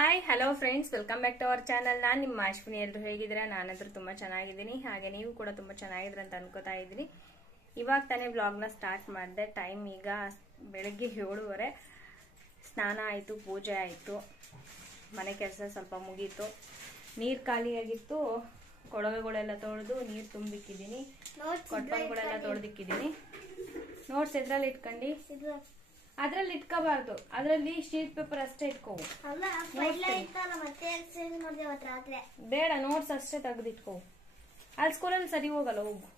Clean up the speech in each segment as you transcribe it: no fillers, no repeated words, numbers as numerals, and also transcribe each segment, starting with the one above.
Hi hello friends, welcome back to our channel. ನಾನು ನಿಮ್ಮ ಅಶ್ವಿನಿ. ಎಲ್ಲರೂ ಹೇಗಿದ್ದೀರಾ? ನಾನಂತೂ ತುಂಬ ಚೆನ್ನಾಗಿದ್ದೀನಿ. ಹಾಗೆ ನೀವು ಕೂಡ ತುಂಬ ಚೆನ್ನಾಗಿದ್ದೀರ ಅಂತ ಅನ್ಕೋತಾ ಇದ್ದೀನಿ. ಇವಾಗ ತಾನೇ ವ್ಲಾಗ್ನ ಸ್ಟಾರ್ಟ್ ಮಾಡಿದೆ. ಟೈಮ್ ಈಗ ಬೆಳಗ್ಗೆ 7:30. ಸ್ನಾನ ಆಯಿತು, ಪೂಜೆ ಆಯಿತು, ಮನೆ ಕೆಲಸ ಸ್ವಲ್ಪ ಮುಗೀತು. ನೀರು ಖಾಲಿಯಾಗಿತ್ತು, ಕೊಳವೆಗಳೆಲ್ಲ ತೊಳೆದು ನೀರು ತುಂಬಿಕ್ಕಿದ್ದೀನಿ, ಕೊಟ್ಪನ್ಗಳೆಲ್ಲ ತೊಳೆದಿಕ್ಕಿದ್ದೀನಿ. ನೋಟ್ಸ್ ಎದ್ರಲ್ಲಿ ಇಟ್ಕೊಂಡು ಅದ್ರಲ್ಲಿ ಇಟ್ಕೋಬಾರ್ದು, ಅದ್ರಲ್ಲಿ ಶೀಟ್ ಪೇಪರ್ ಅಷ್ಟೇ ಇಟ್ಕೋ. ಬೇಡ, ನೋಟ್ಸ್ ಅಷ್ಟೇ ತೆಗೆದಿಟ್ಕೋ. ಅಲ್ಲಿ ಸ್ಕೂಲಲ್ಲಿ ಸರಿ ಹೋಗಲ್ಲ, ಹೋಗು.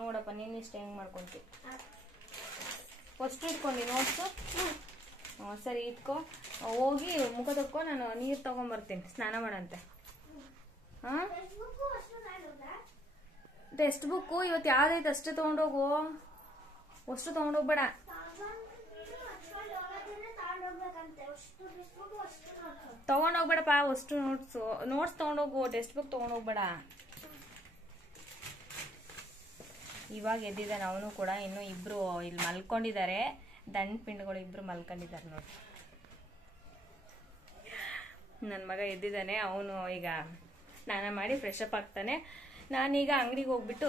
ನೋಡಪ್ಪ, ನೀನ್ ಇಷ್ಟ ಹೆಂಗ್ ಮಾಡ್ಕೊಂತಿ. First ಇಟ್ಕೊಂಡಿ notes. ಸರಿ, ಇಟ್ಕೋ. ಹೋಗಿ ಮುಖ ತಕ್ಕೋ, ನಾನು ನೀರು ತಗೊಂಬರ್ತೀನಿ, ಸ್ನಾನ ಮಾಡಂತೆ. ಟೆಕ್ಸ್ಟ್ ಬುಕ್ಕು ಇವತ್ತು ಯಾವ್ದೈತೆ ಅಷ್ಟೇ ತಗೊಂಡೋಗು, ಅಷ್ಟು ತಗೊಂಡೋಗ್ಬೇಡ. ತಗೊಂಡೋಗ್ಬೇಡಪ್ಪ, ಅಷ್ಟು ನೋಟ್ಸ್ ತಗೊಂಡೋಗು, ಟೆಕ್ಸ್ಟ್ ಬುಕ್ ತಗೊಂಡೋಗ್ಬೇಡ. ಇವಾಗ ಎದ್ದಿದ್ದಾನೆ ಅವನು ಕೂಡ. ಇನ್ನು ಇಬ್ರು ಇಲ್ಲಿ ಮಲ್ಕೊಂಡಿದ್ದಾರೆ, ದಂಡ ಪಿಂಡ್ಗಳು ಇಬ್ರು ಮಲ್ಕೊಂಡಿದ್ದಾರೆ ನೋಡಿ. ನನ್ನ ಮಗ ಎದ್ದಿದ್ದಾನೆ, ಅವನು ಈಗ ಸ್ನಾನ ಮಾಡಿ ಫ್ರೆಶ್ ಅಪ್ ಆಗ್ತಾನೆ. ನಾನೀಗ ಅಂಗಡಿಗೆ ಹೋಗ್ಬಿಟ್ಟು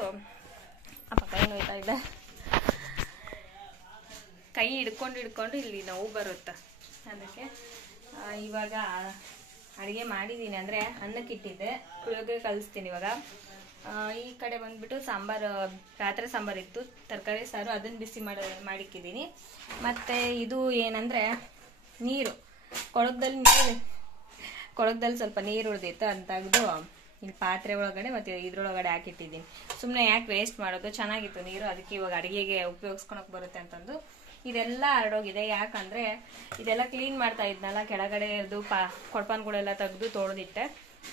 ಅಪ್ಪ ಕೈ ನೋಯ್ತಾ ಇದ್ದ, ಕೈ ಹಿಡ್ಕೊಂಡು ಇಲ್ಲಿ ನೋವು ಬರುತ್ತೆ. ಅದಕ್ಕೆ ಇವಾಗ ಅಡುಗೆ ಮಾಡಿದ್ದೀನಿ, ಅಂದರೆ ಅನ್ನಕ್ಕಿಟ್ಟಿದ್ದೆ, ಪುಳಿಯೋಗರೆ ಕಲಿಸ್ತೀನಿ ಇವಾಗ. ಈ ಕಡೆ ಬಂದ್ಬಿಟ್ಟು ಸಾಂಬಾರು, ರಾತ್ರಿ ಸಾಂಬಾರು ಇತ್ತು, ತರಕಾರಿ ಸಾರು, ಅದನ್ನು ಬಿಸಿ ಮಾಡಿಕ್ಕಿದ್ದೀನಿ. ಮತ್ತು ಇದು ಏನಂದರೆ ನೀರು, ಕೊಳಗದಲ್ಲಿ ಸ್ವಲ್ಪ ನೀರು ಉಳಿದಿತ್ತು, ಅಂತ ತೆಗೆದು ಇಲ್ಲಿ ಪಾತ್ರೆ ಒಳಗಡೆ ಮತ್ತು ಇದ್ರೊಳಗಡೆ ಹಾಕಿಟ್ಟಿದ್ದೀನಿ. ಸುಮ್ಮನೆ ಯಾಕೆ ವೇಸ್ಟ್ ಮಾಡೋದು, ಚೆನ್ನಾಗಿತ್ತು ನೀರು, ಅದಕ್ಕೆ ಇವಾಗ ಅಡುಗೆಗೆ ಉಪಯೋಗಿಸ್ಕೊಳಕ್ಕೆ ಬರುತ್ತೆ ಅಂತಂದು ಇದೆಲ್ಲ ಹರಡೋಗಿದೆ. ಯಾಕಂದರೆ ಇದೆಲ್ಲ ಕ್ಲೀನ್ ಮಾಡ್ತಾ ಇದ್ನಲ್ಲ, ಕೆಳಗಡೆ ಇದ್ದು ಕೊಡ್ಪಾನ್ಗಳೆಲ್ಲ ತೆಗೆದು ತೊಳೆದಿಟ್ಟೆ,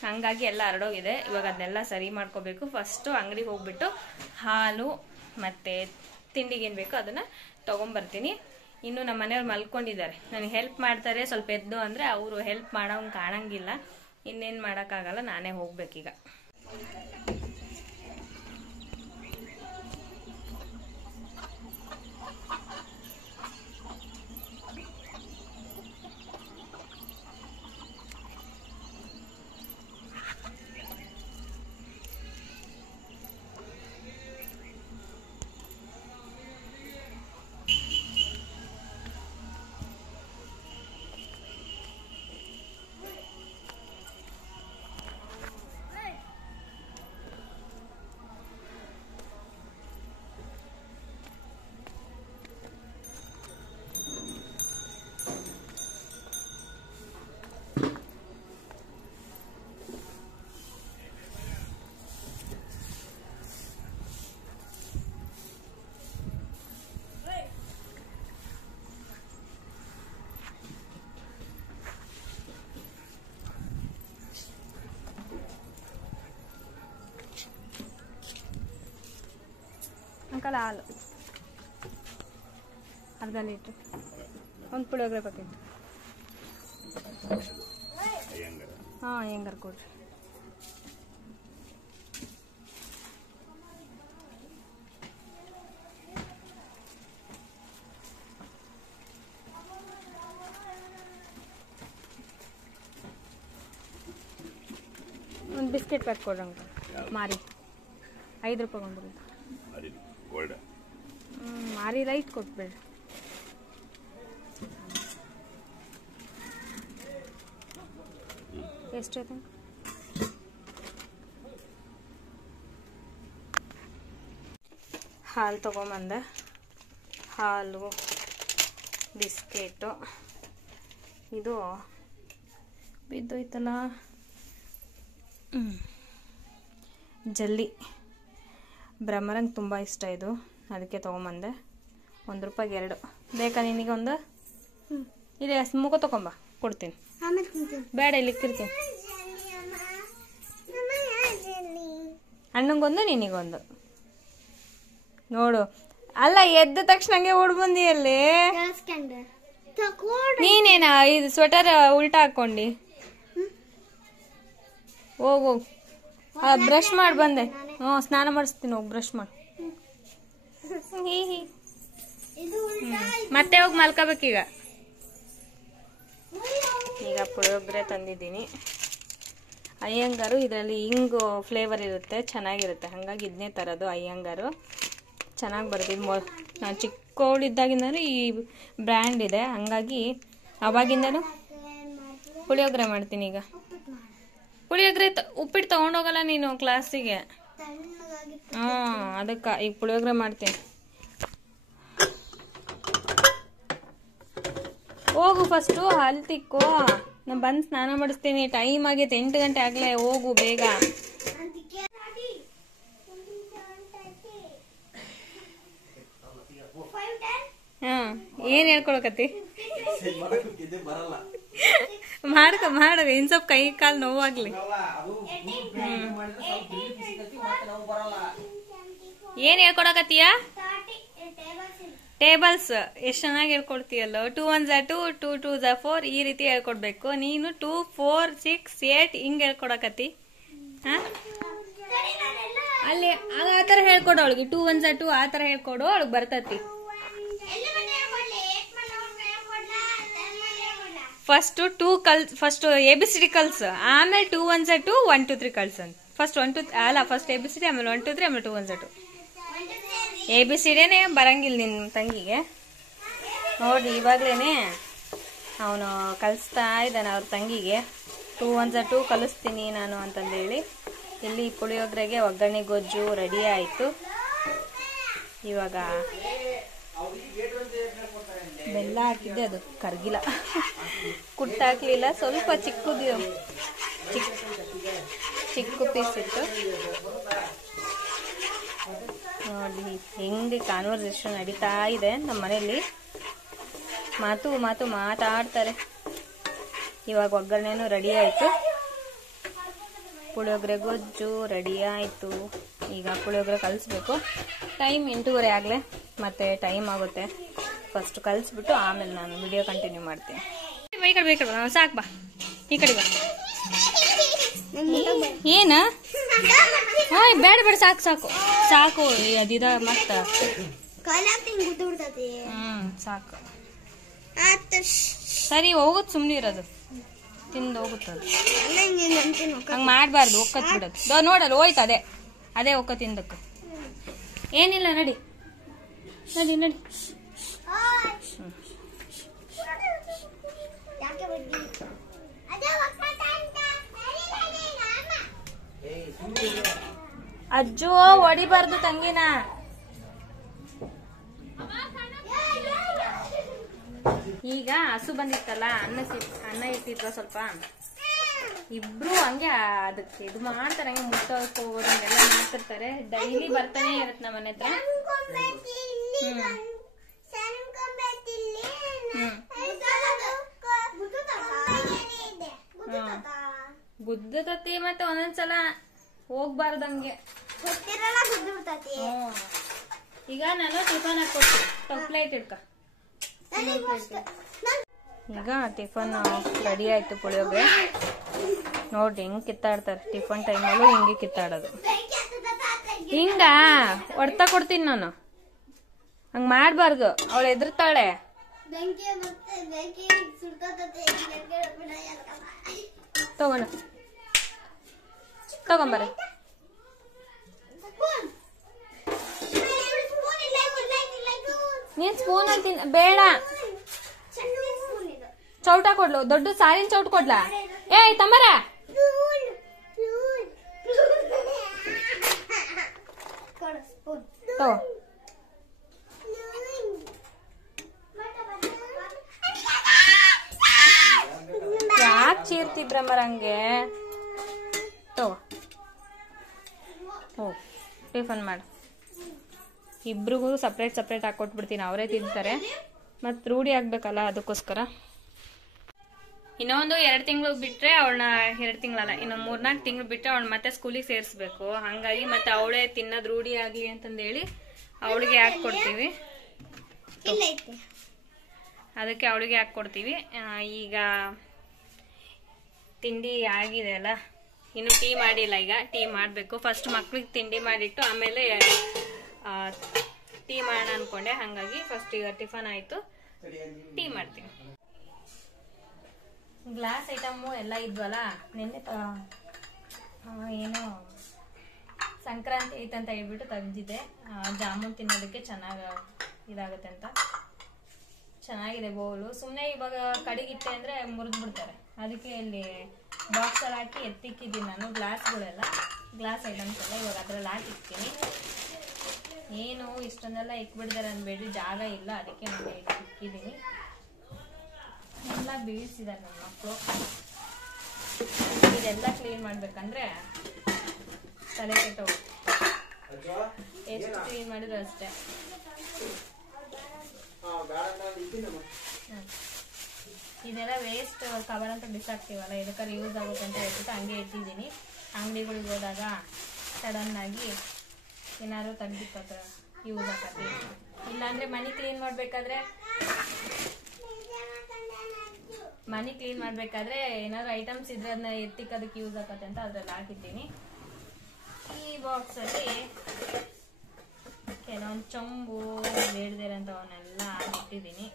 ಹಂಗಾಗಿ ಎಲ್ಲ ಹರಡೋಗಿದೆ. ಇವಾಗ ಅದನ್ನೆಲ್ಲ ಸರಿ ಮಾಡ್ಕೋಬೇಕು. ಫಸ್ಟು ಅಂಗಡಿಗೆ ಹೋಗ್ಬಿಟ್ಟು ಹಾಲು ಮತ್ತು ತಿಂಡಿಗೇನು ಬೇಕೋ ಅದನ್ನು ತೊಗೊಂಬರ್ತೀನಿ. ಇನ್ನು ನಮ್ಮ ಮನೆಯವ್ರು ಮಲ್ಕೊಂಡಿದ್ದಾರೆ, ನನಗೆ ಹೆಲ್ಪ್ ಮಾಡ್ತಾರೆ. ಸ್ವಲ್ಪ ಎದ್ದು ಅಂದರೆ ಅವರು ಹೆಲ್ಪ್ ಮಾಡೋಂಗೆ ಕಾಣಂಗಿಲ್ಲ. ಇನ್ನೇನು ಮಾಡೋಕ್ಕಾಗಲ್ಲ, ನಾನೇ ಹೋಗ್ಬೇಕೀಗ. ಅಂಕಲ್ ಹಾಲು ಅರ್ಧ ಲೀಟ್ರ್, ಒಂದು ಪುಳಿಯೋಗರೆ ಪ್ಯಾಕೆಟ್. ಹಾಂ, ಹೆಂಗಾರು ಕೊಡ್ರಿ. ಒಂದು ಬಿಸ್ಕೆಟ್ ಪ್ಯಾಕ್ ಕೊಡ್ರಿ ಅಂಕಲ್, ಮಾರಿ 5 ರೂಪಾಯಿ ಒಂದು. ಮಾರಿ ಲೈಟ್ ಕೊಟ್ಬೇಡಿ. ಎಷ್ಟೈತೆ? ಹಾಲು ತೊಗೊಂಬಂದೆ, ಹಾಲು, ಬಿಸ್ಕೆಟು, ಇದು ಬಿದ್ದೋಯ್ತಲ್ಲ ಜಲ್ಲಿ, ಬ್ರಹ್ಮರಂಗ್ ತುಂಬ ಇಷ್ಟ ಇದು, ಅದಕ್ಕೆ ತೊಗೊಂಬಂದೆ. 1 ರೂಪಾಯಿಗೆ 2 ಬೇಕಾ ನಿನಗೆ? ಒಂದು ಇಲ್ಲಿ ಮುಖ ತೊಗೊಂಬ, ಕೊಡ್ತೀನಿ. ಬೇಡ, ಇಲ್ಲಿ ಇಕ್ಕಿರ್ತೀನಿ. ಅಣ್ಣಂಗೊಂದು, ನಿನಗೊಂದು. ನೋಡು, ಅಲ್ಲ ಎದ್ದ ತಕ್ಷಣ ಹಂಗೆ ಓಡ್ ಬಂದಿಯಲ್ಲಿ. ನೀನೇನ ಇದು ಸ್ವೆಟರ್ ಉಲ್ಟಾ ಹಾಕೊಂಡಿ? ಹೋಗು, ಬ್ರಷ್ ಮಾಡಿ ಬಂದೆ. ಹ್ಞೂ ಸ್ನಾನ ಮಾಡಿಸ್ತೀನಿ, ಹೋಗಿ ಬ್ರಷ್ ಮಾಡಿ. ಮತ್ತೆ ಹೋಗಿ ಮಲ್ಕೋಬೇಕೀಗ. ಈಗ ಪುಳಿಯೋಗರೆ ತಂದಿದ್ದೀನಿ. ಅಯ್ಯಂಗಾರು ಇದರಲ್ಲಿ ಹಿಂಗು ಫ್ಲೇವರ್ ಇರುತ್ತೆ, ಚೆನ್ನಾಗಿರುತ್ತೆ. ಹಾಗಾಗಿ ಇದನ್ನೇ ತರೋದು. ಅಯ್ಯಂಗಾರು ಚೆನ್ನಾಗಿ ಬರುತ್ತೆ. ಇದು ನಾನು ಚಿಕ್ಕವಳಿದ್ದಾಗಿಂದನೂ ಈ ಬ್ರ್ಯಾಂಡ್ ಇದೆ, ಹಂಗಾಗಿ ಅವಾಗಿಂದನೂ ಪುಳಿಯೋಗರೆ ಮಾಡ್ತೀನಿ. ಈಗ ಪುಳಿಯೋಗರೆ ಉಪ್ಪಿಟ್ಟು ತೊಗೊಂಡೋಗಲ್ಲ ನೀನು ಕ್ಲಾಸಿಗೆ. ಅದಕ್ಕೆ ಈಗ ಪುಳಿಯೋಗರೆ ಮಾಡ್ತೀನಿ. ಹೋಗು ಫಸ್ಟು ಹಲ್ ತಿಕ್ಕೋ. ನಾನು ಬಂದು ಸ್ನಾನ ಮಾಡಿಸ್ತೀನಿ. ಟೈಮ್ ಆಗೈತೆ, 8 ಗಂಟೆ ಆಗಲೇ. ಹೋಗು ಬೇಗ. ಏನ್ ಹೇಳ್ಕೊಳಕತ್ತಿ? ಮಾಡಕ ಇನ್ ಸ್ವಲ್ಪ ಕೈ ಕಾಲು ನೋವಾಗ್ಲಿ. ಏನ್ ಹೇಳ್ಕೊಡಕತ್ತೀಯ? ಟೇಬಲ್ಸ್ ಎಷ್ಟು ಚೆನ್ನಾಗಿ ಹೇಳ್ಕೊಡ್ತೀಯಲ್ಲ. 2 1 2 2 2 4 ಈ ರೀತಿ ಹೇಳ್ಕೊಡ್ಬೇಕು. ನೀನು 2 4 6 8 ಹಿಂಗ್ ಹೇಳ್ಕೊಡಕತ್ತಿ. ಅಲ್ಲಿ ಆತರ ಹೇಳ್ಕೊಡು ಅವಳಿಗೆ. 2 1 2 ಆತರ ಹೇಳ್ಕೊಡು, ಅವಳಿಗೆ ಬರ್ತತಿ. ಫಸ್ಟ್ 2 ಫಸ್ಟ್ ABCD ಕಲ್ಸ್, ಆಮೇಲೆ 2 1 2 1 2 3 ಕಲ್ಸನ್. ಫಸ್ಟ್ 1 2 ಅಲ್ಲ, ಫಸ್ಟ್ ABCD, ಆಮೇಲೆ 1 2 3, ಆಮೇಲೆ 2 1 2. ABCDನೇ ಬರಂಗಿಲ್ಲ ನಿನ್ನ ತಂಗಿಗೆ. ನೋಡಿ ಇವಾಗ್ಲೇನೆ ಅವನು ಕಲಿಸ್ತಾ ಇದ್ದಾನೆ ಅವ್ರ ತಂಗಿಗೆ. 2 1 2 ಕಲಿಸ್ತೀನಿ ನಾನು ಅಂತಂದೇಳಿ. ಇಲ್ಲಿ ಪುಳಿಯೋಗರೆಗೆ ಒಗ್ಗರಣೆ ಗೊಜ್ಜು ರೆಡಿ ಆಯಿತು. ಇವಾಗ ಬೆಲ್ಲ ಹಾಕಿದ್ದೆ, ಅದು ಕರ್ಗಿಲ್ಲ, ಕುಟ್ಟಾಕ್ಲಿಲ್ಲ. ಸ್ವಲ್ಪ ಚಿಕ್ಕ ಪೀಸ್ ಇತ್ತು. ನೋಡಿ ಹೆಂಗೆ ಕಾನ್ವರ್ಸೇಷನ್ ನಡೀತಾ ಇದೆ ನಮ್ಮ ಮನೆಯಲ್ಲಿ. ಮಾತಾಡ್ತಾರೆ. ಇವಾಗ ಒಗ್ಗರಣೆನೂ ರೆಡಿ ಆಯಿತು. ಪುಳಿಯೋಗರೆ ಗೊಜ್ಜು ರೆಡಿ ಆಯಿತು. ಈಗ ಪುಳಿಯೋಗರೆ ಕಲಿಸ್ಬೇಕು. ಟೈಮ್ 8:30 ಆಗಲೇ, ಮತ್ತೆ ಟೈಮ್ ಆಗುತ್ತೆ. ಫಸ್ಟ್ ಕಲಿಸ್ಬಿಟ್ಟು ಆಮೇಲೆ ನಾನು ವಿಡಿಯೋ ಕಂಟಿನ್ಯೂ ಮಾಡ್ತೀನಿ. ಈ ಕಡೆ ಸಾಕು ಬಾ, ಈ ಕಡೆ ಬಾ. ಏನ? ಬೇಡ ಸಾಕು ಅದಿದ ಮತ್ತ ಸಾಕು. ಸರಿ ಹೋಗುತ್ತ, ಸುಮ್ನೆ ಇರೋದು, ತಿಂದು ಹೋಗುತ್ತದು. ಹಂಗ ಮಾಡ್ಬಾರ್ದು, ಒಕ್ಕತ್ ಬಿಡೋದು. ನೋಡಲ್ಲ ಹೋಯ್ತು, ಅದೇ ಒಕ್ಕ ತಿಂದಕ್ಕೆ. ಏನಿಲ್ಲ, ನಡಿ. ಅಜ್ಜು ಹೊಡಿಬಾರ್ದು ತಂಗಿನ. ಈಗ ಹಸು ಬಂದಿತ್ತಲ್ಲ, ಅನ್ನ ಇಟ್ಟಿದ್ವ ಸ್ವಲ್ಪ. ಇಬ್ರು ಹಂಗೆ ಅದಕ್ಕೆ ಇದು ಮಾಡ್ತಾರೆ, ಹಂಗೆ ಮುಟ್ಟೋದು ಹಂಗೆಲ್ಲ ಮಾಡ್ತಿರ್ತಾರೆ. ಡೈಲಿ ಬರ್ತಾನೆ ಇರತ್ತೆ ನಮ್ಮ ಮನೆ ಹತ್ರ. ಗುದ್ದತತಿ, ಮತ್ತೆ ಒಂದೊಂದ್ಸಲ ಹೋಗ್ಬಾರ್ದಂಗೆ. ಈಗ ನಾನು ಟಿಫನ್ ಹಾಕೊಡ್ತೀನಿ. ಪ್ಲೇಟ್ ಇಡ್ಕ. ಈಗ ಟಿಫನ್ ರೆಡಿ ಆಯ್ತು. ಪುಳಿಯೋಗರೆ ನೋಡ್ರಿ ಹೆಂಗ್ ಕಿತ್ತಾಡ್ತಾರೆ. ಟಿಫನ್ ಟೈಮಲ್ಲೂ ಹಿಂಗೆ ಕಿತ್ತಾಡೋದು. ಹಿಂಗ ಹೊಡ್ತಾ ಕೊಡ್ತೀನಿ ನಾನು. ಹಂಗ ಮಾಡ್ಬಾರ್ದು, ಅವಳು ಎದುರ್ತಾಳೆ. ತಗೊಂಬರ. ನೀನ್ ಸ್ಪೂನ್ ಅಂತೀನಿ. ಬೇಡ, ಚೌಟ ಕೊಡ್ಲು. ದೊಡ್ಡ ಸಾರಿನ ಚೌಟ ಕೊಡ್ಲಾ? ಏಯ್ ತಮ್ಮರ, ಯಾಕೆ ಚೀರ್ತಿದ್ರಮ್ಮರ ಹಂಗೆ? ಟಿಫನ್ ಮಾಡು. ಇಬ್ರಿಗೂ ಸಪ್ರೇಟ್ ಹಾಕೊಟ್ಬಿಡ್ತೀನಿ, ಅವರೇ ತಿಂತಾರೆ. ಮತ್ತು ರೂಢಿ ಆಗ್ಬೇಕಲ್ಲ, ಅದಕ್ಕೋಸ್ಕರ. ಇನ್ನೊಂದು 2 ತಿಂಗಳು ಬಿಟ್ರೆ ಅವಳನ್ನ, 2 ತಿಂಗಳಲ್ಲ, ಇನ್ನು 3-4 ತಿಂಗಳು ಬಿಟ್ರೆ ಅವಳನ್ನ ಮತ್ತೆ ಸ್ಕೂಲಿಗೆ ಸೇರಿಸ್ಬೇಕು. ಹಂಗಾಗಿ ಮತ್ತೆ ಅವಳೇ ತಿನ್ನೋದು ರೂಢಿ ಆಗ್ಲಿ ಅಂತಂದೇಳಿ ಅವಳಿಗೆ ಹಾಕೊಡ್ತೀವಿ. ಅದಕ್ಕೆ ಅವಳಿಗೆ ಹಾಕೊಡ್ತೀವಿ. ಈಗ ತಿಂಡಿ ಆಗಿದೆ ಅಲ್ಲ, ಇನ್ನು ಟೀ ಮಾಡಿಲ್ಲ. ಈಗ ಟೀ ಮಾಡಬೇಕು. ಫಸ್ಟ್ ಮಕ್ಳಿಗೆ ತಿಂಡಿ ಮಾಡಿಟ್ಟು ಆಮೇಲೆ ಟೀ ಮಾಡೋಣ ಅನ್ಕೊಂಡೆ. ಹಾಗಾಗಿ ಫಸ್ಟ್ ಈಗ ಟಿಫನ್ ಆಯಿತು, ಟೀ ಮಾಡ್ತೀನಿ. ಗ್ಲಾಸ್ ಐಟಮು ಎಲ್ಲ ಇದ್ವಲ್ಲ, ನಿನ್ನೆ ಏನು ಸಂಕ್ರಾಂತಿ ಐತಂತ ಹೇಳ್ಬಿಟ್ಟು ತೆಗ್ದಿದ್ದೆ. ಜಾಮೂನ್ ತಿನ್ನೋದಕ್ಕೆ ಚೆನ್ನಾಗಿ ಇದಾಗುತ್ತೆ ಅಂತ. ಚೆನ್ನಾಗಿದೆ ಬೌಲು. ಸುಮ್ಮನೆ ಇವಾಗ ಕಡಿಗಿಟ್ಟೆ ಅಂದರೆ ಮುರಿದು ಬಿಡ್ತಾರೆ. ಅದಕ್ಕೆ ಇಲ್ಲಿ ಬಾಕ್ಸಲ್ಲಿ ಹಾಕಿ ಎತ್ತಿಕ್ಕಿದ್ದೀನಿ ನಾನು. ಗ್ಲಾಸ್ಗಳೆಲ್ಲ, ಗ್ಲಾಸ್ ಐಟಮ್ಸ್ ಎಲ್ಲ ಇವಾಗ ಅದರಲ್ಲಿ ಹಾಕಿರ್ತೀನಿ. ಏನು ಇಷ್ಟೊಂದೆಲ್ಲ ಇಕ್ಬಿಡ್ತಾರೆ ಅನ್ಬೇಡಿ, ಜಾಗ ಇಲ್ಲ, ಅದಕ್ಕೆ ನಾನು ಇಕ್ಕಿದ್ದೀನಿ. ಎಲ್ಲ ಬೀಳ್ಸಿದ್ದಾರೆ ನನ್ನ ಮಕ್ಕಳು. ಇದೆಲ್ಲ ಕ್ಲೀನ್ ಮಾಡ್ಬೇಕಂದ್ರೆ ತಲೆ ಕೆಟ್ಟವು. ಎಷ್ಟು ಕ್ಲೀನ್ ಮಾಡಿದ್ರು ಅಷ್ಟೇ. ಇದೆಲ್ಲ ವೇಸ್ಟ್ ಕವರ್ ಅಂತ ಬಿಸಾಕ್ತೀವಲ್ಲ, ಇದಕ್ಕಾದ್ರೆ ಯೂಸ್ ಆಗುತ್ತೆ ಅಂತ ಹೇಳ್ಬಿಟ್ಟು ಹಂಗೆ ಇಟ್ಟಿದ್ದೀನಿ. ಅಂಗಡಿಗಳಿಗೆ ಹೋದಾಗ ಸಡನ್ ಆಗಿ ಏನಾದ್ರು ತೆಗ್ದಿಕ್ಕ ಯೂಸ್ ಆಗತ್ತೆ. ಇಲ್ಲಾಂದ್ರೆ ಮನಿ ಕ್ಲೀನ್ ಮಾಡ್ಬೇಕಾದ್ರೆ ಏನಾದ್ರು ಐಟಮ್ಸ್ ಇದ್ರೆ ಅದನ್ನ ಎತ್ತಿಕ್ಕದಕ್ಕೆ ಯೂಸ್ ಆಗತ್ತೆ ಅಂತ ಅದ್ರಲ್ಲಿ ಹಾಕಿದ್ದೀನಿ. ಈ ಬಾಕ್ಸ್ ಅಲ್ಲಿ ಕೆಲವೊಂದು ಚೊಂಬು ಬೇಡದಿರ ಅಂತವನ್ನೆಲ್ಲ ಹಾಕಿಟ್ಟಿದ್ದೀನಿ.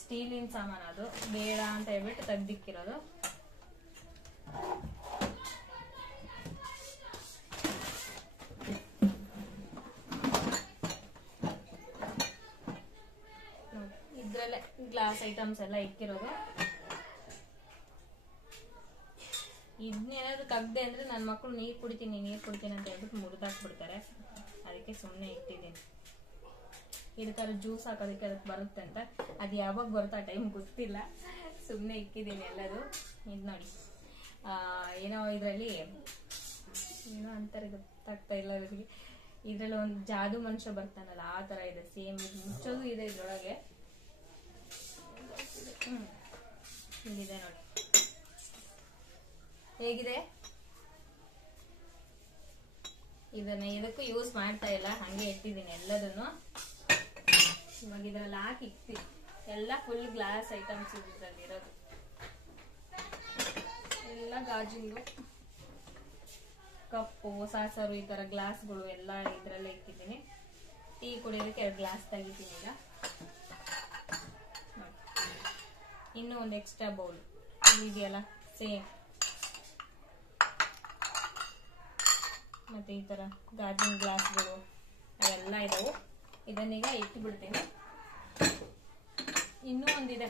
ಸ್ಟೀಲಿನ ಸಾಮಾನು, ಅದು ಬೇಡ ಅಂತ ಹೇಳ್ಬಿಟ್ಟು ತೆಗ್ದಿಕ್ಕಿರೋದು. ಇದ್ರಲ್ಲೇ ಗ್ಲಾಸ್ ಐಟಮ್ಸ್ ಎಲ್ಲ ಇಕ್ಕಿರೋದು. ಇದನ್ನೇನಾದ್ರು ತೆಗ್ದೆ ಅಂದ್ರೆ ನನ್ನ ಮಕ್ಕಳು ನೀರು ಕುಡಿತೀನಿ ಅಂತ ಹೇಳ್ಬಿಟ್ಟು ಮುರಿದಾಕ್ಬಿಡ್ತಾರೆ. ಅದಕ್ಕೆ ಸುಮ್ಮನೆ ಇಟ್ಟಿದ್ದೀನಿ. ಇದಕ್ಕಾದ್ರೆ ಜ್ಯೂಸ್ ಹಾಕೋದಕ್ಕೆ ಅದಕ್ಕೆ ಬರುತ್ತೆ ಅಂತ. ಅದು ಯಾವಾಗ ಬರುತ್ತೆ ಆ ಟೈಮ್ ಗೊತ್ತಿಲ್ಲ, ಸುಮ್ಮನೆ ಇಕ್ಕಿದ್ದೀನಿ ಎಲ್ಲದು. ಇದು ನೋಡಿ, ಏನೋ ಇದರಲ್ಲಿ ಏನೋ ಅಂತಾರೆ, ಗೊತ್ತಾಗ್ತಾ ಇಲ್ಲ ಇವರಿಗೆ. ಇದರಲ್ಲಿ ಒಂದು ಜಾದು ಮನುಷ್ಯ ಬರ್ತಾನಲ್ಲ, ಆ ಥರ ಇದೆ ಸೇಮ್. ಇದು ಮುಚ್ಚೋದು ಇದೆ ಇದ್ರೊಳಗೆ. ಇಲ್ಲಿದೆ ನೋಡಿ, ಹೇಗಿದೆ. ಇದನ್ನ ಇದಕ್ಕೂ ಯೂಸ್ ಮಾಡ್ತಾ ಇಲ್ಲ, ಹಂಗೆ ಇಟ್ಟಿದ್ದೀನಿ ಎಲ್ಲದನ್ನು. ಇವಾಗ ಇದ್ರಲ್ಲಿ ಹಾಕಿ ಇಕ್ತೀನಿ. ಎಲ್ಲ ಫುಲ್ ಗ್ಲಾಸ್ ಐಟಮ್ಸ್ ಇದ್ರಲ್ಲಿ ಇರೋದು, ಎಲ್ಲ ಗಾಜಿಂದು ಕಪ್ಪು, ಸಾಸರು, ಈ ತರ ಗ್ಲಾಸ್ಗಳು ಎಲ್ಲ ಇದ್ರಲ್ಲೇ ಇಟ್ಟಿದ್ದೀನಿ. ಟೀ ಕುಡಿಯೋದಕ್ಕೆ 2 ಗ್ಲಾಸ್ ತೆಗಿತೀನಿ ಈಗ. ಇನ್ನೂ ಒಂದು ಎಕ್ಸ್ಟ್ರಾ ಬೌಲ್ ಇದೆಯಲ್ಲ ಸೇಮ್. ಮತ್ತೆ ಈ ತರ ಗಾಜಿನ ಗ್ಲಾಸ್ಗಳು ಅವೆಲ್ಲ ಇದಾವು. ಇದನ್ನೀಗ ಇಟ್ಬಿಡ್ತೀನಿ. ಇನ್ನೂ ಒಂದಿದೆ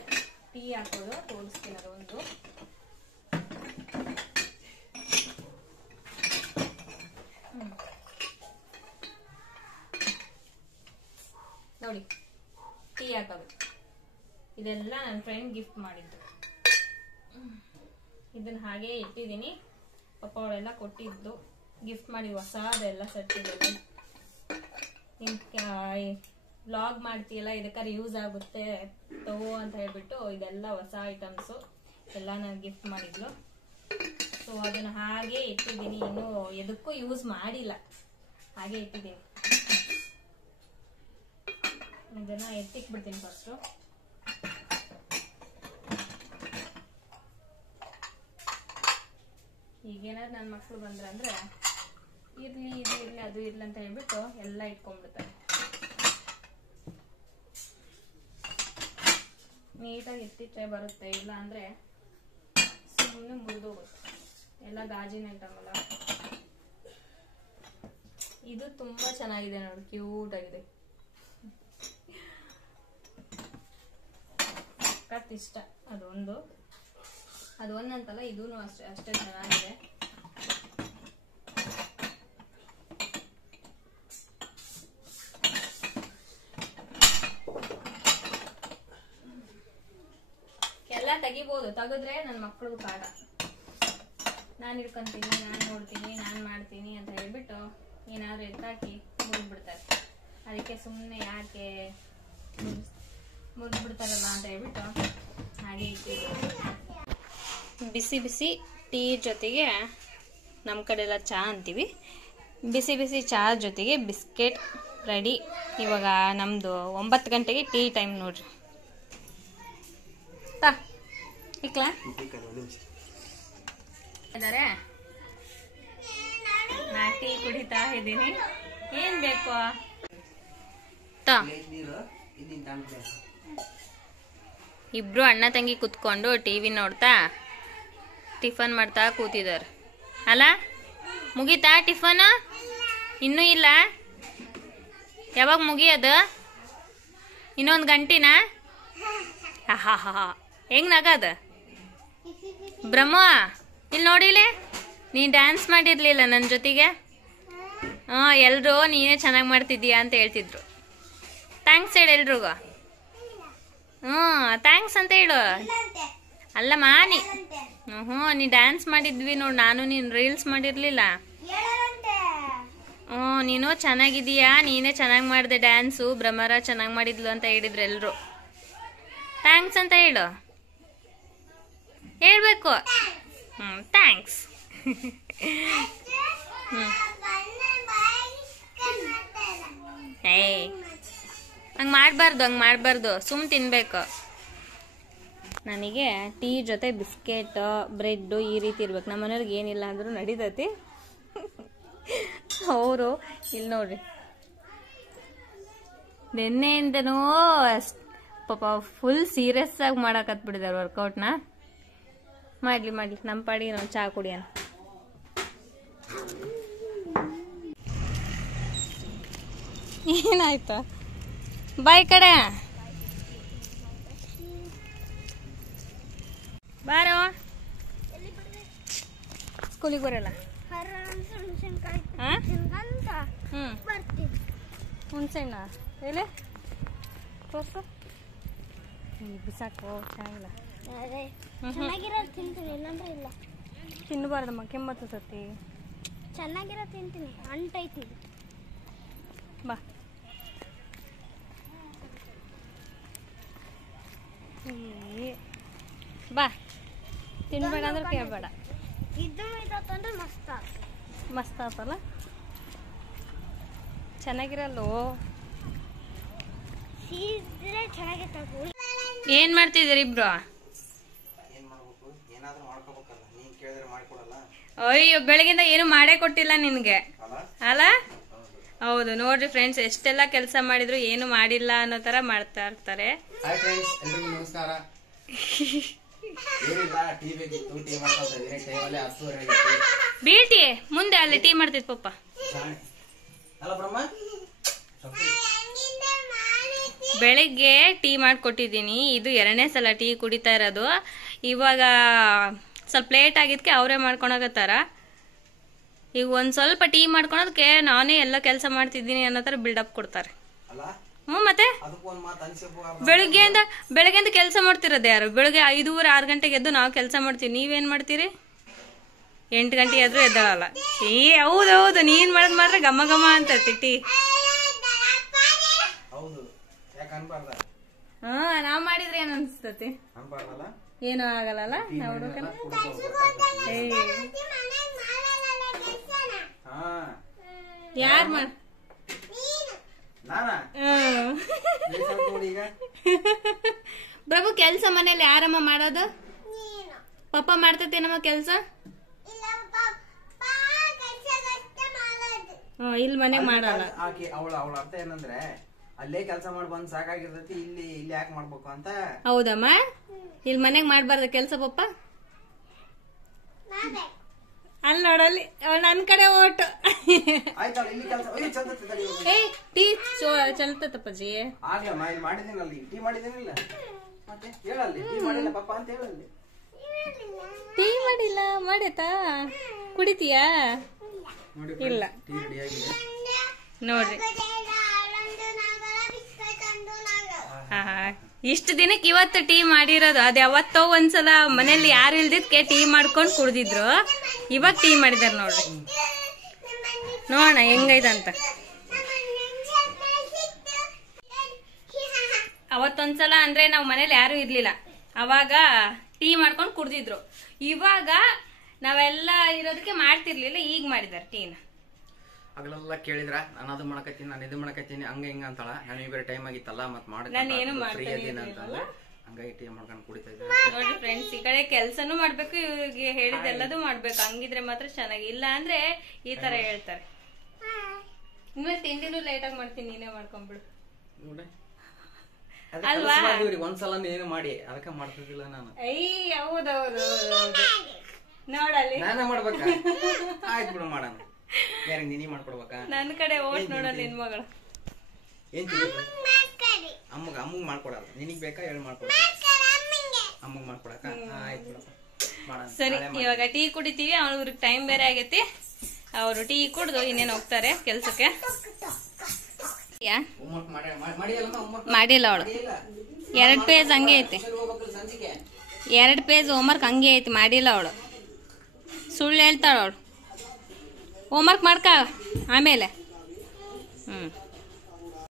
ಟೀ ಹಾಕೋದು, ತೋರಿಸ್ತೀನಿ ಅದೊಂದು. ನೋಡಿ, ಟೀ ಹಾಕೋದು. ಇದೆಲ್ಲ ನನ್ನ ಫ್ರೆಂಡ್ ಗಿಫ್ಟ್ ಮಾಡಿದ್ದು. ಇದನ್ನ ಹಾಗೆ ಇಟ್ಟಿದ್ದೀನಿ. ಪಾಪ ಅವಳೆಲ್ಲ ಕೊಟ್ಟಿದ್ದು, ಗಿಫ್ಟ್ ಮಾಡಿ ಹೊಸದೆಲ್ಲ ಸೆಟ್ ಇದೆಲ್ಲ. ವ್ಲಾಗ್ ಮಾಡ್ತೀಯಲ್ಲ, ಇದಕ್ಕಾದ್ರೆ ಯೂಸ್ ಆಗುತ್ತೆ ತಗೋ ಅಂತ ಹೇಳ್ಬಿಟ್ಟು ಇದೆಲ್ಲ ಹೊಸ ಐಟಮ್ಸು ಎಲ್ಲ ನಾನು ಗಿಫ್ಟ್ ಮಾಡಿದ್ಲು. ಸೊ ಅದನ್ನ ಹಾಗೆ ಇಟ್ಟಿದ್ದೀನಿ. ಇನ್ನೂ ಎದಕ್ಕೂ ಯೂಸ್ ಮಾಡಿಲ್ಲ, ಹಾಗೆ ಇಟ್ಟಿದ್ದೀನಿ. ಇದನ್ನ ಎತ್ತಿಕ್ಬಿಡ್ತೀನಿ ಫಸ್ಟು. ಈಗೇನಾದ್ರು ನನ್ನ ಮಕ್ಕಳು ಬಂದ್ರಂದ್ರೆ ಇರ್ಲಿ, ಇದು ಇರ್ಲಿ, ಅದು ಇರ್ಲಿ ಅಂತ ಹೇಳ್ಬಿಟ್ಟು ಎಲ್ಲ ಇಟ್ಕೊಂಡ್ಬಿಡ್ತಾರೆ. ನೀಟಾಗಿ ಎತ್ತಿಟ್ರೆ ಬರುತ್ತೆ, ಇಲ್ಲ ಅಂದ್ರೆ ಸುಮ್ಮನೆ ಮುರಿದೋಗುತ್ತೆ. ಎಲ್ಲ ಗಾಜಿನ ಐಟಮ್ ಅಲ್ಲ. ಇದು ತುಂಬಾ ಚೆನ್ನಾಗಿದೆ ನೋಡಿ, ಕ್ಯೂಟ್ ಆಗಿದೆ. ಇಷ್ಟ ಅದೊಂದು ಅಂತಲ್ಲ, ಇದೂ ಅಷ್ಟೇ ಚೆನ್ನಾಗಿದೆ. ಎಲ್ಲ ತೆಗಿಬಹುದು, ತೆಗೆದ್ರೆ ನನ್ನ ಮಕ್ಕಳು ಪಾಠ. ನಾನು ಇಟ್ಕೊಂತೀನಿ, ನಾನು ನೋಡ್ತೀನಿ, ನಾನು ಮಾಡ್ತೀನಿ ಅಂತ ಹೇಳ್ಬಿಟ್ಟು ಏನಾದ್ರು ಎತ್ತಾಕಿ ಮುರಿದ್ಬಿಡ್ತಾರೆ. ಅದಕ್ಕೆ ಸುಮ್ಮನೆ ಯಾಕೆ ಮುರಿದ್ಬಿಡ್ತಾರಲ್ಲ ಅಂತ ಹೇಳ್ಬಿಟ್ಟು ಹಾಗೆ ಇಟ್ಟಿದ್ದೀನಿ. ಬಿಸಿ ಬಿಸಿ ಟೀ ಜೊತೆಗೆ, ನಮ್ಮ ಕಡೆ ಎಲ್ಲ ಚಹಾ ಅಂತೀವಿ, ಬಿಸಿ ಬಿಸಿ ಚಹಾ ಜೊತೆಗೆ ಬಿಸ್ಕೆಟ್ ರೆಡಿ. ಇವಾಗ ನಮ್ಮದು 9 ಗಂಟೆಗೆ ಟೀ ಟೈಮ್ ನೋಡ್ರಿ. ಇಕ್ಲಾ ಇದಾರೆ. ನಾ ಟೀ ಕುಡಿತಾ ಇದ್ದೀನಿ. ಏನ್ ಬೇಕು ಇಬ್ರು ಅಣ್ಣ ತಂಗಿ ಕುತ್ಕೊಂಡು ಟಿವಿ ನೋಡ್ತಾ ಟಿಫನ್ ಮಾಡ್ತಾ ಕೂತಿದಾರೆ ಅಲ್ಲ. ಮುಗೀತಾ ಟಿಫನ್? ಇನ್ನೂ ಇಲ್ಲ. ಯಾವಾಗ ಮುಗಿಯೋದು? ಇನ್ನೊಂದು ಗಂಟಿನ? ಹಾ ಹೆಂಗ್ ನಗದ ಬ್ರಹ್ಮ? ಇಲ್ಲಿ ನೋಡಿಲಿ, ನೀನ್ ಡ್ಯಾನ್ಸ್ ಮಾಡಿರ್ಲಿಲ್ಲ ನನ್ನ ಜೊತೆಗೆ. ಎಲ್ರು ನೀನೇ ಚೆನ್ನಾಗಿ ಮಾಡ್ತಿದ್ದೀಯಾ ಅಂತ ಹೇಳ್ತಿದ್ರು. ಥ್ಯಾಂಕ್ಸ್ ಹೇಳು ಎಲ್ರಿಗೂ. ಥ್ಯಾಂಕ್ಸ್ ಅಂತ ಹೇಳು. ಅಲ್ಲಮ್ಮ ನೀ ಡ್ಯಾನ್ಸ್ ಮಾಡಿದ್ವಿ ನೋಡು, ನಾನು ನೀನು ರೀಲ್ಸ್ ಮಾಡಿರ್ಲಿಲ್ಲ. ನೀನು ಚೆನ್ನಾಗಿದೀಯಾ, ನೀನೇ ಚೆನ್ನಾಗಿ ಮಾಡಿದೆ ಡ್ಯಾನ್ಸು, ಭ್ರಮರ ಚೆನ್ನಾಗಿ ಮಾಡಿದ್ಲು ಅಂತ ಹೇಳಿದ್ರು ಎಲ್ರು. ಥ್ಯಾಂಕ್ಸ್ ಅಂತ ಹೇಳು. ಹೇಳ್ಬೇಕು. ಥ್ಯಾಂಕ್ಸ್. ಹಂಗೆ ಮಾಡಬಾರ್ದು ಸುಮ್ ತಿನ್ಬೇಕು. ನನಗೆ ಟೀ ಜೊತೆ ಬಿಸ್ಕೆಟ್ ಬ್ರೆಡ್ಡು ಈ ರೀತಿ ಇರ್ಬೇಕು. ನಮ್ಮ ಮನೆಯವ್ರಿಗೆ ಏನಿಲ್ಲ ಅಂದ್ರೂ ನಡೀತೈತಿ. ಅವರು ಇಲ್ಲಿ ನೋಡ್ರಿ, ನಿನ್ನೆಯಿಂದನೂ ಪಾಪ ಫುಲ್ ಸೀರಿಯಸ್ ಆಗಿ ಮಾಡಾಕತ್ಬಿಟ್ಟಿದ್ದಾರೆ ವರ್ಕೌಟ್ನ. ಮಾಡ್ಲಿ ನಮ್ಮ ಪಾಡಿಗೆ ನಾವು ಚಹಾ ಕುಡಿಯೋಣ. ಏನಾಯ್ತು ಬಾಯ್ ಕಡೆ ಬಾರೋ. ಸ್ಕೂಲಿಗೆ ಬರಲ್ಲ? ಹುಣ್ಸೆಣ್ಣ ಹೇಳಿ ತೋರ್ಸು. ಬಿಸಾಕು ಚೆನ್ನಾಗಿಲ್ಲ. ತಿನ್ನಬಾರ್ದಮ್ಮ, ಕೆಮ್ಮತ್ತತಿ. ಚೆನ್ನಾಗಿರೋ ತಿಂತೀನಿ, ಅಂಟೈತಿ. ಬಾ ಬಾ, ತಿನ್ಬೇಡ ಅಂದ್ರೆ ಕೇಳಬೇಡ. ಇದು ಮಸ್ತ್ ಆತಲ್ಲ, ಚೆನ್ನಾಗಿರಲ್ಲೋ. ಏನ್ ಮಾಡ್ತಿದ್ದೀರಿ ಇಬ್ರು? ಅಯ್ಯೋ, ಬೆಳಗಿಂದ ಏನು ಮಾಡೇ ಕೊಟ್ಟಿಲ್ಲ ನಿನ್ಗೆ ಅಲ್ಲ? ಹೌದು ನೋಡ್ರಿ ಫ್ರೆಂಡ್ಸ್, ಎಷ್ಟೆಲ್ಲ ಕೆಲಸ ಮಾಡಿದ್ರು ಏನು ಮಾಡಿಲ್ಲ ಅನ್ನೋ ತರ ಮಾಡ್ತಾ ಇರ್ತಾರೆ. ಬೀಳ್ತಿ ಮುಂದೆ ಅಲ್ಲಿ ಟೀ ಮಾಡ್ತಿದ್ ಪಪ್ಪ. ಬೆಳಿಗ್ಗೆ ಟೀ ಮಾಡ್ಕೊಟ್ಟಿದ್ದೀನಿ. ಇದು 2ನೇ ಸಲ ಟೀ ಕುಡಿತಾ ಇರೋದು. ಇವಾಗ ಸ್ವಲ್ಪ ಲೇಟ್ ಆಗಿದ್ಕೆ ಅವರೇ ಮಾಡ್ಕೊಳಕತ್ತಾರ. ಈಗ ಒಂದ್ ಸ್ವಲ್ಪ ಟೀ ಮಾಡ್ಕೊಳೋದಕ್ಕೆ ನಾನೇ ಎಲ್ಲ ಕೆಲಸ ಮಾಡ್ತಿದ್ದೀನಿ ಅನ್ನೋ ತರ ಬಿಲ್ಡಪ್ ಕೊಡ್ತಾರೆ. ಮತ್ತೆ ಬೆಳಗ್ಗೆಯಿಂದ ಕೆಲಸ ಮಾಡ್ತಿರೋದು ಯಾರು? ಬೆಳಗ್ಗೆ 5:30 6 ಗಂಟೆಗೆ ಎದ್ದು ನಾವು ಕೆಲಸ ಮಾಡ್ತೀವಿ. ನೀವೇನ್ ಮಾಡ್ತೀರಿ? 8 ಗಂಟೆ ಎದ್ರು ಎದ್ದಳಲ್ಲ. ಹೌದೌದು, ನೀನ್ ಮಾಡೋದ್ ಮಾತ್ರ ಘಮ ಘಮ ಅಂತ ಟೀ. ನಾವ್ ಮಾಡಿದ್ರೆ ಏನ್ ಅನ್ಸ್ತತಿ? ಏನು ಆಗಲ್ಲ. ಯಾರ್ ಮಾಡ ಪ್ರಭು ಕೆಲ್ಸ ಮನೇಲಿ ಯಾರಮ್ಮ ಮಾಡೋದು? ಪಪ್ಪ ಮಾಡ್ತೇನಮ್ಮ ಕೆಲ್ಸ? ಇಲ್ಲಿ ಮನೆಗ್ ಮಾಡಲ್ಲ. ಅವಳ ಅರ್ಥ ಏನಂದ್ರೆ ಅಲ್ಲೇ ಕೆಲಸ ಮಾಡಿ ಬಂದ್ ಸಾಕಾಗಿರ್ತೈತಿ, ಇಲ್ಲಿ ಯಾಕೆ ಮಾಡ್ಬೇಕು ಅಂತ. ಹೌದಮ್ಮ, ಇಲ್ಲಿ ಮನೆಗ್ ಮಾಡ್ಬಾರ್ದ ಕೆಲ್ಸ ಪಪ್ಪ? ಅಲ್ಲಿ ನೋಡಲ್ಲಿ ನನ್ ಕಡೆ ಓಟು. ಟೀ ಚಲ್ತಪ್ಪಜ್ಜಿ. ಟೀ ಮಾಡಿಲ್ಲ, ಮಾಡೈತಾ? ಕುಡಿತೀಯಾ? ಇಲ್ಲ ನೋಡ್ರಿ, ಇಷ್ಟು ದಿನಕ್ಕೆ ಇವತ್ತು ಟೀ ಮಾಡಿರೋದು. ಅದ್ ಯಾವತ್ತೋ ಒಂದ್ಸಲ ಮನೇಲಿ ಯಾರು ಇಲ್ದಿದ್ಕೆ ಟೀ ಮಾಡ್ಕೊಂಡ್ ಕುಡ್ದಿದ್ರು. ಇವಾಗ ಟೀ ಮಾಡಿದಾರ ನೋಡ್ರಿ. ನೋಡೋಣ ಹೆಂಗೈದಂತ. ಅವತ್ತೊಂದ್ಸಲ ಅಂದ್ರೆ ನಾವ್ ಮನೇಲಿ ಯಾರು ಇರ್ಲಿಲ್ಲ, ಅವಾಗ ಟೀ ಮಾಡ್ಕೊಂಡ್ ಕುಡ್ದಿದ್ರು. ಇವಾಗ ನಾವೆಲ್ಲ ಇರೋದಕ್ಕೆ ಮಾಡ್ತಿರ್ಲಿಲ್ಲ, ಈಗ ಮಾಡಿದಾರೆ ಟೀನ. ಅಗಲೆಲ್ಲ ಕೇಳಿದ್ರ ನಾನು ಅದು ಮಾಡಕತ್ತೀನಿ, ನಾನು ಇದು ಮಾಡಕತ್ತೀನಿ, ಹಂಗ ಹಿಂಗ ಅಂತಾಳ. ನನಗೆ ಬೇರೆ ಟೈಮ್ ಆಗಿತ್ತಲ್ಲ, ಮತ್ ಮಾಡಿದ್ರೆ ಹಂಗಾಗಿ ಟೀ ಮಾಡ್ಕೊಂಡು ಕುಡಿತಾ ಇದ್ದೆ. ನೋಡ್ರಿ ಫ್ರೆಂಡ್ಸ್, ಈ ಕಡೆ ಕೆಲ್ಸನೂ ಮಾಡ್ಬೇಕು, ಇವ್ರಿಗೆ ಹೇಳಿದೆಲ್ಲದೂ ಮಾಡ್ಬೇಕು. ಹಂಗಿದ್ರೆ ಮಾತ್ರ ಚೆನ್ನಾಗಿ, ಇಲ್ಲ ಅಂದ್ರೆ ಈ ತರ ಹೇಳ್ತಾರೆ. ಇನ್ಮೇಲೆ ತಿಂಡಿನೂ ಲೇಟ್ ಆಗಿ ಮಾಡ್ತೀನಿ, ನೀನೇ ಮಾಡ್ಕೊಂಡ್ಬಿಡು ಅಲ್ವಾ? ಒಂದ್ಸಲ ಏನು ಮಾಡಿ ಅದಕ್ಕೆ ಮಾಡ್ತಿದ್ದಿಲ್ಲ ನಾನು. ಅಯ್ಯ ಹೌದೌದು, ನೋಡಲ್ಲಿ ನಾನೇ ಮಾಡ್ಬೇಕ? ಆಯ್ತು ಬಿಡು, ಮಾಡೋಣ. ಯಾರಿಗೆ ನೀನೇ ಮಾಡ್ಕೊಡ್ಬೇಕಾ? ನನ್ ಕಡೆ ಓಟ್ ನೋಡಲ್ಲ ನಿನ್ ಮಗಳು. ಏನ್ ಅಮ್ಮಗ್ ಮಾಡ್ಕೊಡಲ್ಲ, ನಿನಗ್ ಬೇಕಾ ಹೇಳಿ ಮಾಡ್ಕೊಡ. ಅಮ್ಮಗ್ ಮಾಡ್ಕೊಡಕ? ಆಯ್ತು ಬಿಡಪ್ಪ, ಮಾಡೋಣ. ಸರಿ, ಇವಾಗ ಟೀ ಕುಡಿತೀವಿ. ಅವ್ರಿಗೆ ಟೈಮ್ ಬೇರೆ ಆಗೈತಿ. ಅವರು ಟೀ ಕುಡ್ದು ಇನ್ನೇನು ಹೋಗ್ತಾರೆ ಕೆಲ್ಸಕ್ಕೆ. ಮಾಡಿಲ್ಲ ಅವಳು. 2 ಪೇಜ್ ಹಂಗೆ ಐತಿ, 2 ಪೇಜ್ ಹೋಮ್ವರ್ಕ್ ಹಂಗೆ ಐತಿ, ಮಾಡಿಲ್ಲ ಅವಳು. ಸುಳ್ಳು ಹೇಳ್ತಾಳ ಅವಳು. ಹೋಮ್ವರ್ಕ್ ಮಾಡ್ಕ ಆಮೇಲೆ.